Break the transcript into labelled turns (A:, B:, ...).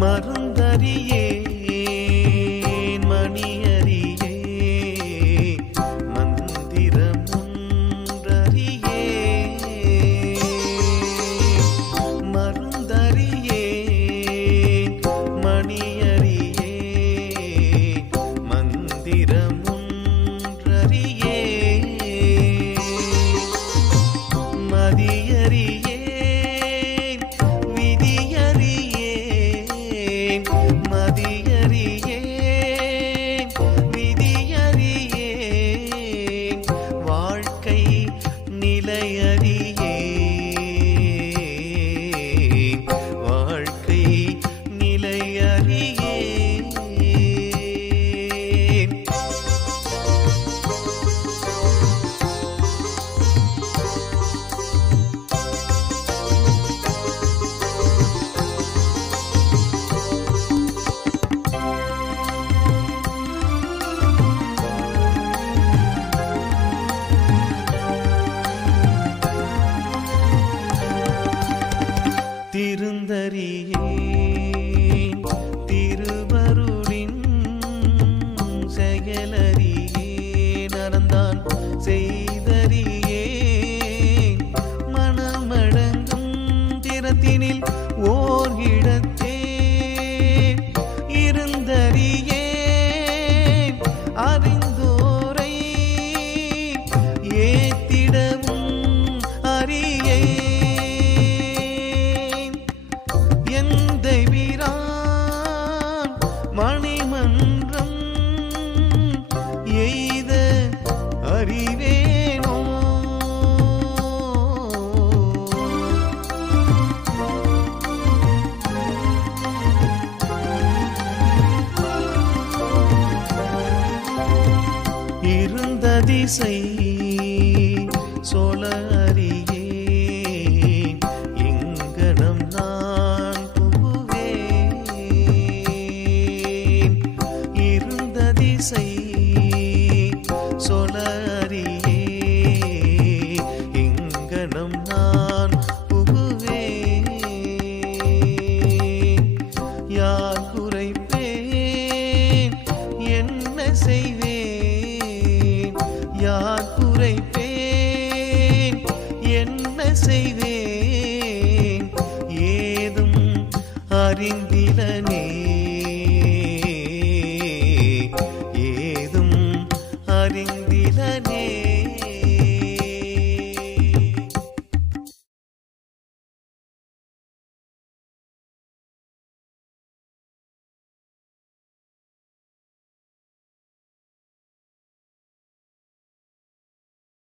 A: மருந்தறியே செயலறியேன் நடந்தான். செய்தறியேன் இருந்த திசை சொல அறியேன் நான் புகுவேன். இருந்த திசை சொல அறியேன் நான் புகுவேன். யார் குறைப்பேன்? என்ன செய்வேன்?